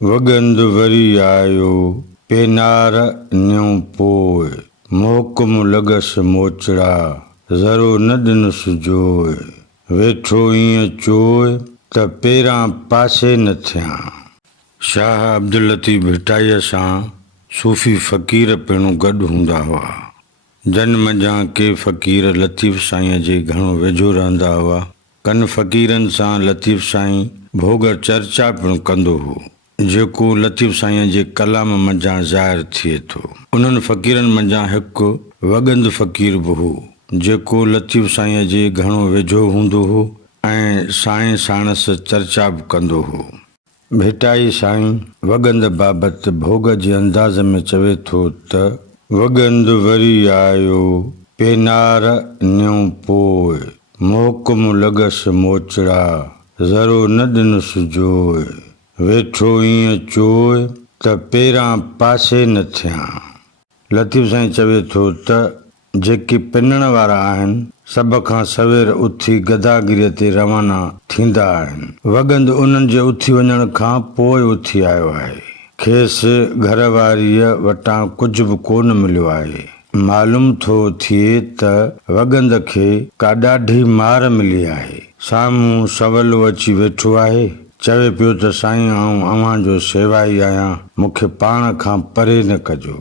वगंद वरी आयो पेनार न्यूं पोए मोहकुम लगस मोचड़ा ज़रो न ॾिनुस जोए वेठो ईअं चोए त पेरां पासे न थियां। शाह अब्दुल लतीफ़ भिटाईअ सां सूफ़ी फ़क़ीर पिणु गॾु हूंदा हुआ। जन्म जा के फ़क़ीर लतीफ़ साईंअ जे घणो वेझो रहंदा हुआ। कन फ़क़ीरनि सां लतीफ़ साईं भोग चर्चा पिणु कंदो हो, जेको लतीफ़ साईंअ जे कलाम मंझां ज़ाहिर थिए थो। उन्हनि फ़क़ीरनि मंझां हिकु वगंद फ़क़ीर बि हो, जेको लतीफ़ साईंअ जे घणो वेझो हूंदो हो ऐं साईं साणस चर्चा बि कंदो हो। भिटाई साईं वगंद बाबति भोग जे अंदाज़ में चवे थो त वगंद वरी आयो पेनार न्यूं पोए मोहकुम लगस मोचड़ा ज़रो न ॾिनुस जोए वेठो ईअं चोए त पेरां पासे न थियां। लतीफ़ साईं चवे थो त जेके पिनण वारा आहिनि सभ खां सवेर उथी गदागिरीअ ते रवाना थींदा आहिनि। वगंद उन्हनि जे उथी वञण खां पोइ उथी आयो आहे। खेसि घरवारीअ वटां कुझु बि कोन मिलियो आहे। मालूम थो थिए त वगंद खे का ॾाढी मार मिली आहे। साम्हूं सवलो अची वेठो आहे, चवे पियो त साईं आऊं अव्हां जो सेवाई आहियां, मूंखे पाण खां परे न कजो।